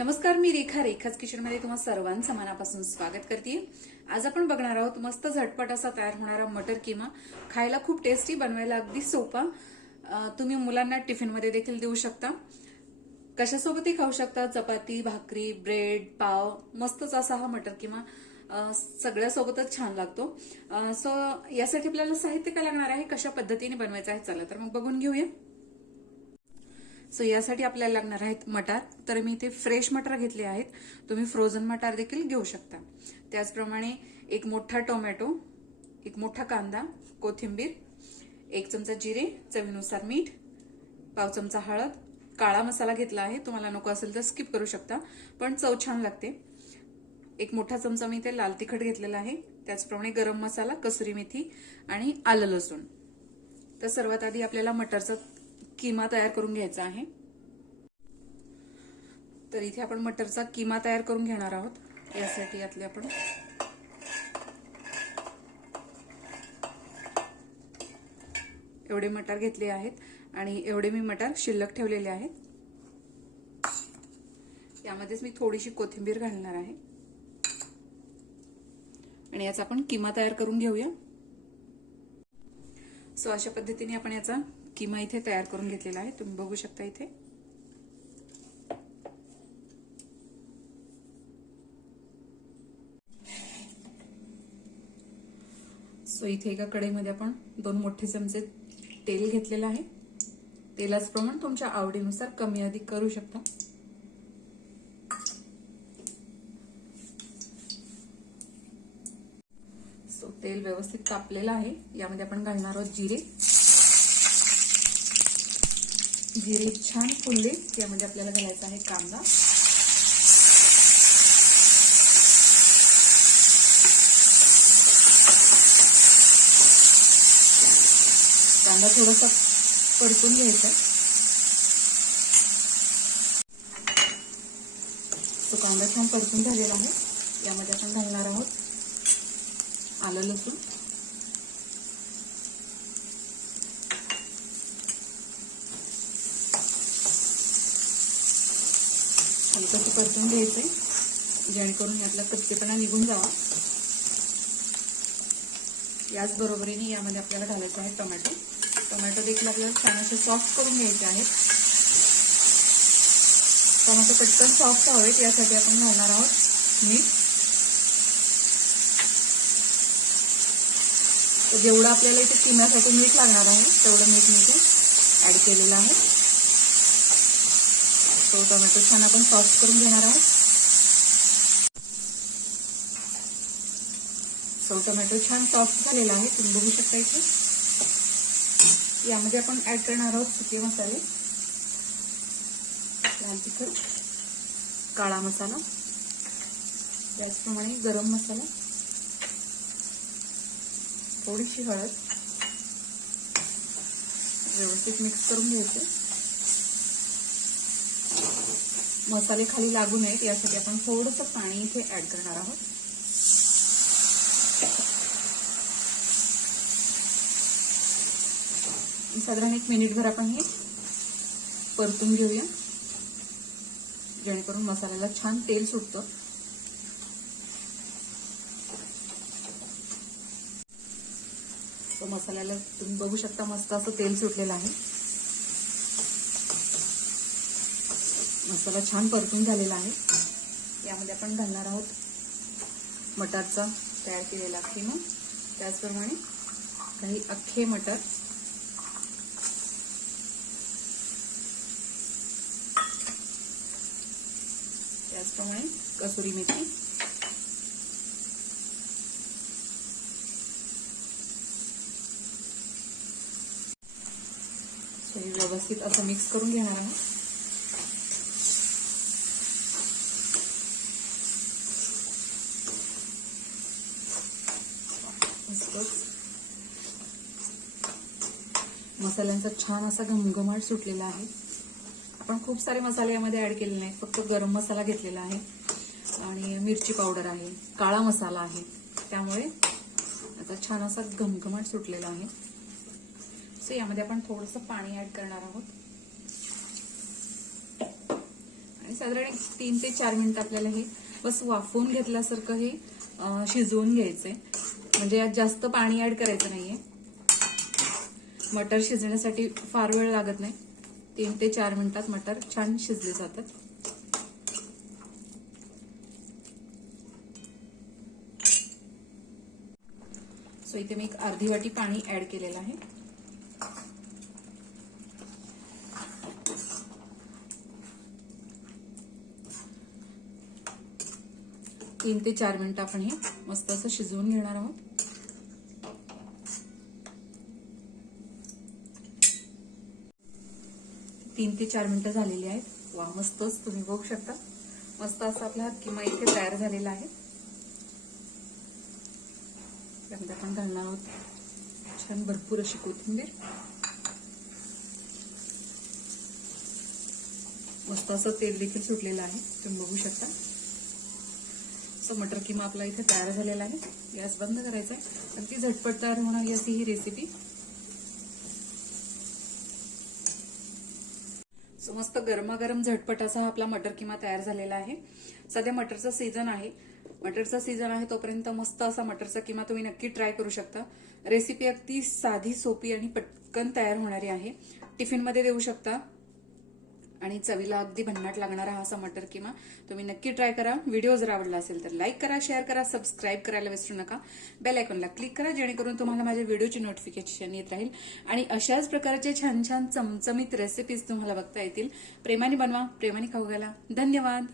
नमस्कार, मी रेखाच किचन मध्ये तुम्हा सर्वांचं मनापासून स्वागत करते। आज आपण बघणार आहोत मस्त झटपट असा तयार होणारा मटर कीमा। खायला खूप टेस्टी, बनवायला अगदी सोपा। तुम्ही मुलांना टिफिन मध्ये देखील देऊ शकता, कशासोबतही खाऊ शकता। चपाती, भाकरी, ब्रेड, पाव, मस्तच असा हा मटर कीमा सगळ्यासोबतच छान लागतो। सो यासाठी आपल्याला साहित्य काय लागणार आहे, कशा पद्धतीने बनवायचं आहे, चला तर मग बघून घेऊया। सो यासाठी आपल्याला लागणार आहेत मटार। तर मी इथे फ्रेश मटार घेतले आहेत, तुम्ही फ्रोझन मटार देखील घेऊ शकता। त्याचप्रमाणे एक मोठा टोमॅटो, एक मोठा कांदा, कोथिंबीर, एक चमचा जिरे, चवीनुसार मीठ, पाव चमचा हळद, काळा मसाला घेतला आहे, तुम्हाला नको असेल तर स्किप करू शकता, पण चव छान लागते। एक मोठा चमचा मी इथे लाल तिखट घेतलेला आहे, त्याचप्रमाणे गरम मसाला, कसुरी मेथी आणि आलं लसूण। तर सर्वात आधी आपल्याला मटरचा कीमा तयार करून घ्यायचा आहे। तर इथे आपण मटरचा कीमा तयार करून घेणार आहोत। यासाठी यातले आपण एवढे मटार घेतले आहेत आणि एवढे मी मटार शिल्लक ठेवलेले आहेत। यामध्येच मी थोडीशी कोथिंबीर घालणार आहे आणि याचा आपण कीमा तयार करून घेऊया। सो अशा पद्धतीने आपण याचा कीमा इथे तयार करून घेतलेला आहे, तुम्ही बघू शकता इथे। सो इथे एका कढईमध्ये आपण 2 मोठे चमचे तेल घेतलेलं आहे। तेलाचं प्रमाण तुमच्या आवडीनुसार कमी अधिक करू शकता। सो तेल व्यवस्थित तापलेलं आहे, यामध्ये आपण घालणार आहोत जिरे। जिरे छान फुलले, यामध्ये आपल्याला घालायचा आहे कांदा। कांदा थोडासा परतून घ्यायचा। तो कांदा छान परतून झालेला आहे, यामध्ये आपण घालणार आहोत आलं लसूण। हलकं परतून घ्यायचंय, जेणेकरून यातला कच्चेपणा निघून जावा। याच बरोबरीने यामध्ये आपल्याला घालायचं आहे टोमॅटो। टोमॅटो देखील आपल्याला छान असे सॉफ्ट करून घ्यायचे आहेत। टोमॅटो पटकन सॉफ्ट व्हावेत यासाठी आपण घालणार आहोत मीठ। जेवढं आपल्याला इथे कीम्यासाठी मीठ लागणार आहे तेवढं मीठ मी इथे ऍड केलेलं आहे। तो टोमॅटो छान आपण सॉफ्ट करून घेणार आहोत। सो टोमॅटो छान सॉफ्ट झालेला आहे, तुम्ही बघू शकता इथे। यामध्ये आपण ऍड करणार आहोत सुके मसाले, लाल तिखट, काळा मसाला, त्याचप्रमाणे गरम मसाला, थोडीशी हळद। व्यवस्थित मिक्स करून घ्यायचे। मसाले खाली लागू नयेत यासाठी आपण थोडंसं पाणी इथे ऍड करणार आहोत। साधारण 1 मिनिटभर आपण हे परतून घेऊया, जेणेकरून मसाल्याला छान तेल सुटतं। तो मसाल्याला तुम्ही बघू शकता मस्त असं तेल सुटलेलं आहे। मसाला छान परतून झालेला आहे, यामध्ये आपण घालणार आहोत मटारचा तयार केलेला कीमा। त्याचप्रमाणे काही अख्खे मटर, त्याचप्रमाणे कसुरी मेथी, व्यवस्थित असं मिक्स करून घेणार आहोत। मसाल्यांचा छान असा घमघमाट सुटलेला आहे। आपण खूप सारे मसाले यामध्ये ऍड केले नाहीत, फक्त गरम मसाला घेतलेला आहे आणि मिरची पावडर आहे, काळा मसाला आहे, त्यामुळे याचा छान असा घमघमाट सुटलेला आहे। सो यामध्ये आपण थोडंसं पाणी ऍड करणार आहोत आणि साधारण 3 ते 4 मिनिटं आपल्याला हे बस वाफवून घेतल्यासारखं हे शिजवून घ्यायचंय. म्हणजे यात जास्त पाणी ऍड करायचं नाहीये. मटर शिजण्यासाठी फार वेळ लागत नाही. 3 ते 4 मिनिटात मटर छान शिजले जातात. सो इथे मी एक अर्धी वाटी पाणी ऍड केलेलं आहे. तीन ते 4 मिनिटं आपण हे मस्त असं शिजवून घेणार आहोत. तीन ते 4 मिनिटं झालेली आहेत. वा, मस्तच तुम्ही बघू शकता. मस्त असा आपला किमा इथे तयार झालेला आहे. त्यामध्ये आपण घालणार आहोत छान भरपूर अशी कोथिंबीर. मस्त असं तेल देखील सुटलेलं आहे, तुम्ही बघू शकता. सो मटर किमा आपला इथे तयार झालेला आहे. गॅस बंद करायचा आहे. अगदी झटपट तयार होणारी अशी ही रेसिपी. सो मस्त गरमागरम झटपट असा हा आपला मटर किमा तयार झालेला आहे. सध्या मटरचा सीझन आहे. तोपर्यंत मस्त असा मटरचा किमा तुम्ही नक्की ट्राय करू शकता. रेसिपी अगदी साधी, सोपी आणि पटकन तयार होणारी आहे. टिफिनमध्ये देऊ शकता आणि चवीला अगदी भन्नाट लागणारा हा असा मटर किमा तुम्ही नक्की ट्राय करा. व्हिडिओ जर आवडला असेल तर लाईक करा, शेअर करा, सबस्क्राईब करायला विसरू नका. बेल आयकॉनला क्लिक करा जेणेकरून तुम्हाला माझ्या व्हिडिओची नोटिफिकेशन येत राहील आणि अशाच प्रकारचे छान छान चमचमीत रेसिपीज तुम्हाला बघता येतील. प्रेमाने बनवा, प्रेमाने खाऊ घाला. धन्यवाद.